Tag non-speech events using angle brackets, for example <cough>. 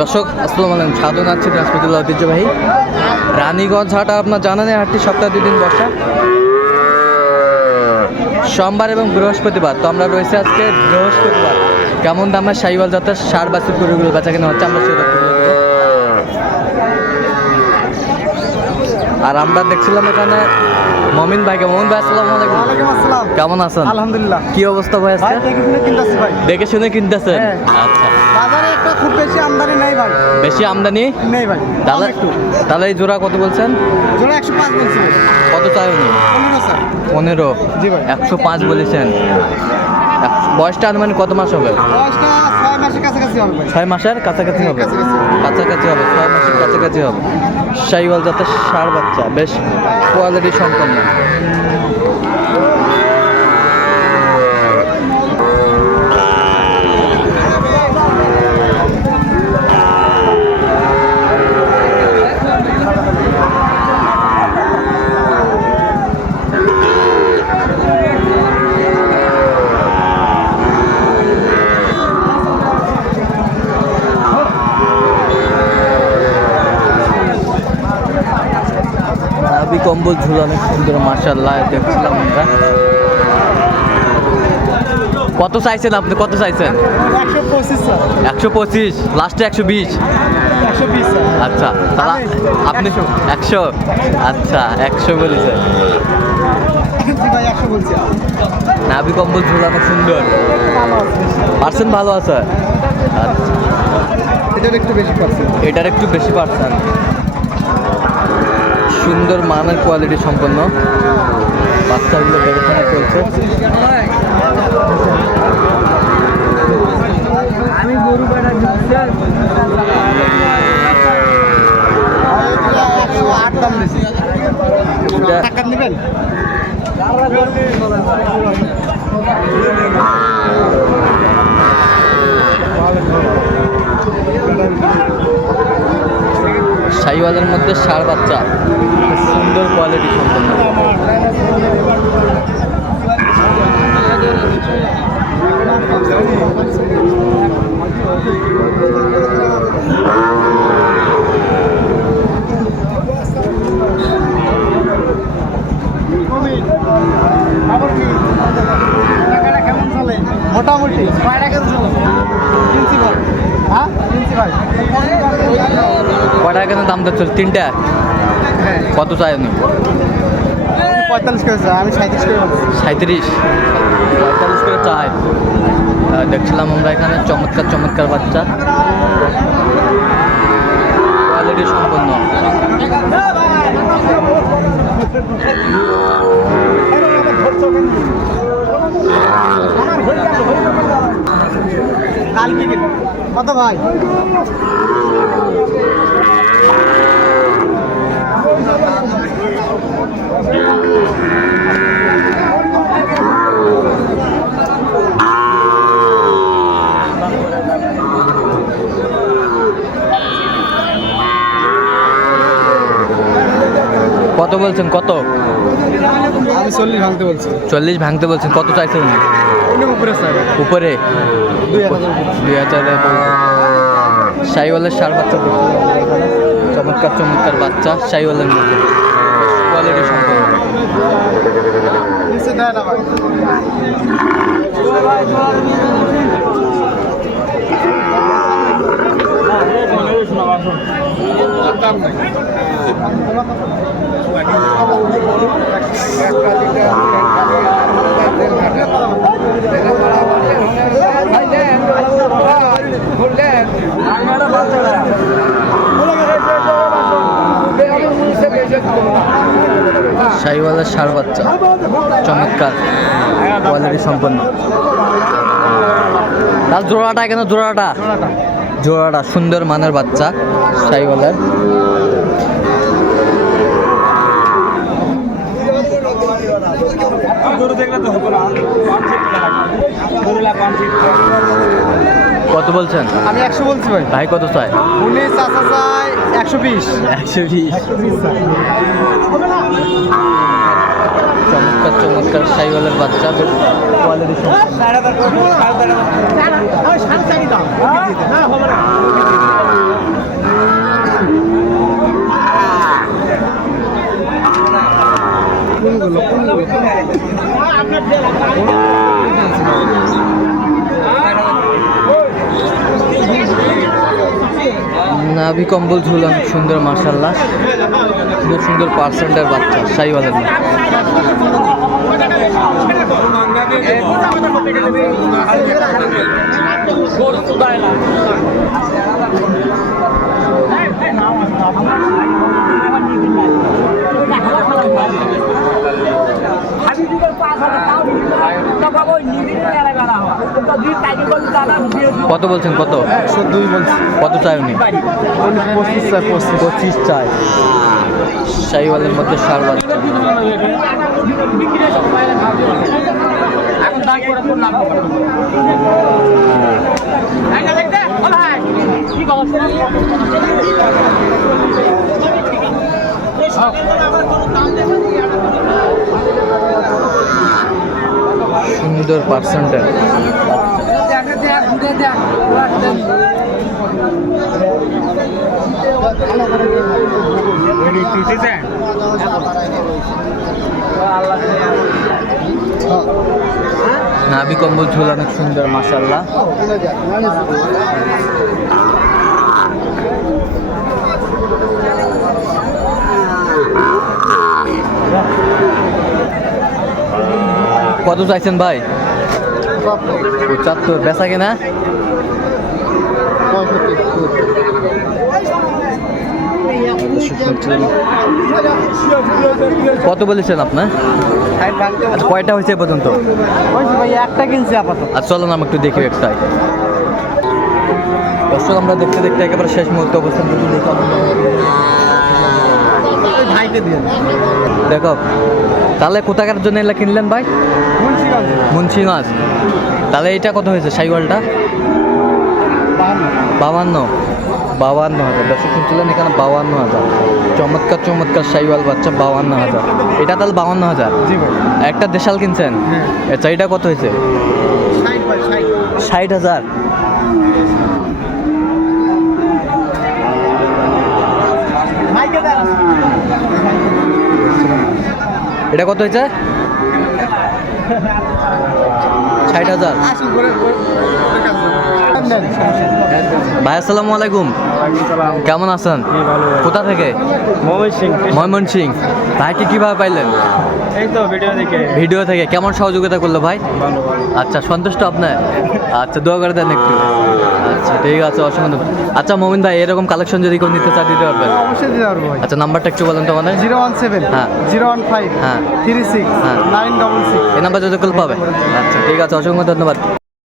দর্শক আসসালামু আলাইকুম। সাধন আছে ট্রান্সমিটুল্লাহ ঐতিহ্যবাহী রানীগঞ্জ হাট। আপনার জানা নেই হাটটি সপ্তাহে দুই দিন বসা। সোমবার এবং বৃহস্পতিবার তো আমরা রয়েছে আজকে বৃহস্পতিবার। কেমন দামের সাইওয়াল যাত্রা সার বাছুর গরুগুলো বেচা কেনা হচ্ছে আমরা সেটা আর আমরা দেখছিলাম এখানে মমিন ভাইকে মমিন ভাই আসসালামু আলাইকুম। কেমন আছেন? আলহামদুলিল্লাহ। কি অবস্থা ভাই আজকে? দেখে শুনে কিনতেছি ভাই। দেখে শুনে কিনতেছেন? হ্যাঁ। আচ্ছা। খুব বেশি আমদানি নেই ভাই। বেশি আমদানি? নেই ভাই। তাহলে একটু। তাহলে এই জোড়া কত বলছেন? জোড়া একশো পাঁচ বলছি। কত চাই উনি? পনেরো স্যার। পনেরো? জি ভাই। একশো পাঁচ বলেছেন। বয়সটা আনুমানিক কত মাস হবে? বয়সটা ছয় মাসের কাছাকাছি হবে কাছাকাছি হবে? ছয় মাসের কাছাকাছি। হবে শাহিওয়াল জাতের সার বাচ্চা বেশ কোয়ালিটি সম্পন্ন। কম্বল ঝুলানো সুন্দর মার্শাল্লাহ দেখছিলাম আমরা। কত চাইছেন আপনি? কত চাইছেন? একশো পঁচিশ লাস্টে একশো বিশ? আচ্ছা তাহলে আপনি একশো। আচ্ছা একশো বলেছেন। নাভি কম্বল ঝুলানো সুন্দর। ভালো পার্সেন্ট ভালো আছে? আচ্ছা। এটার একটু বেশি পাচ্ছি এটার একটু বেশি পার্সেন্ট সুন্দর মানের কোয়ালিটি সম্পন্ন। বাচ্চাগুলো দেখাশোনা চলছে আমি গরু এটা- শাহিওয়ালের মধ্যে সার বাচ্চা। সুন্দর কোয়ালিটি সম্পন্ন মোটামুটি কয় টাকা চলে কিনছি ভাই হ্যাঁ কিনছি ভাই দিচ্ছিল তিনটা? কত চাই উনি? পঁয়তাল্লিশ করে স্যার, আমি সাঁত্রিশ করে সাঁত্রিশ পঁয়তাল্লিশ করে চাই দেখছিলাম আমরা এখানে চমৎকার চমৎকার বাচ্চা। কোয়ালিটি সম্পন্ন। কত ভাই? কত বলছেন? কত? আমি চল্লিশ ভাঙতে বলছি। চল্লিশ ভাঙতে বলছেন। কত চাইছেন? উনি উপরে স্যার। উপরে? দুই হাজার। দুই হাজারে সাইওয়ালের সার বাচ্চা। চমৎকার চমৎকার বাচ্চা সাইওয়ালের মধ্যে কোয়ালিটি সম্পন্ন। না সার বাচ্চা। চমৎকার। কোয়ালিটি সম্পন্ন। তার জোড়াটা কেন? জোড়াটা। জোড়াটা সুন্দর মানের বাচ্চা সাইওয়ালের কত বলছেন? আমি একশো বলছি ভাই। ভাই কত চাই উনিশ একশো বিশ। একশো বিশ। সাইওয়ালের বাচ্চা নাভি কম্বল ঝুলন সুন্দর মার্শাল্লাহ খুব সুন্দর পার্সেন্টের বাচ্চা সাইওয়ালের কত বলছেন কত? একশো দুই বলছি। কত চাই উনি? পঁচিশ চাই পঁচিশ। পঁচিশ চাই। সাইওয়ালের মধ্যে সার বাচ্চা সুন্দর পার্সেন্টের নাভি কম্বল ঝুল অনেক সুন্দর মাসাল্লাহ কত চাইছেন ভাই? পঁচাত্তর। বেচা কিনা? কত বলেছেন আপনার? আচ্ছা কয়টা হয়েছে পর্যন্ত? একটা কিনছি আপাতত আর চলো না একটু। দেখি একটাই আমরা দেখতে দেখতে একেবারে শেষ মুহূর্তে অবস্থান দেখো দিয়ে দেখো তাহলে কোথাকার জন্য এগুলা কিনলেন ভাই? মুন্সিগঞ্জ। মুন্সিগঞ্জ। তাহলে এটা কত হয়েছে সাইওয়ালটা বাবান্ন বাবান্ন হাজার। দর্শক শুনছিলেন এখানে বাবান্ন হাজার। চমৎকার চমৎকার সাইওয়াল বাচ্চা বাবান্ন হাজার। এটা তাহলে বাবান্ন হাজার? একটা দেশাল কিনছেন? হ্যাঁ। আচ্ছা এটা কত হয়েছে? ষাট হাজার ভাইকে দেন এটা কত হয়েছে? <laughs> ষাট হাজার। ভাই আসসালামু আলাইকুম। কেমন আছেন? কোথা থেকে? ময়মন সিং ভাইকে কীভাবে পাইলেন? ভিডিও থেকে। কেমন সহযোগিতা করল ভাই? আচ্ছা সন্তুষ্ট আপনার আচ্ছা দোয়া করে দেন একটু। আচ্ছা ঠিক আছে অসংখ্য আচ্ছা মোমিন ভাই এরকম কালেকশন যদি কেউ নিতে চান দিতে পারবেন? অবশ্যই দিতে পারব আচ্ছা নাম্বারটা একটু বলেন তো আমাদের। জিরো ওয়ান সেভেন হ্যাঁ। জিরো ওয়ান ফাইভ হ্যাঁ। থ্রি সিক্স হ্যাঁ। Nine double six. এই নাম্বার যদি পাবে। আচ্ছা ঠিক আছে অসংখ্য ধন্যবাদ।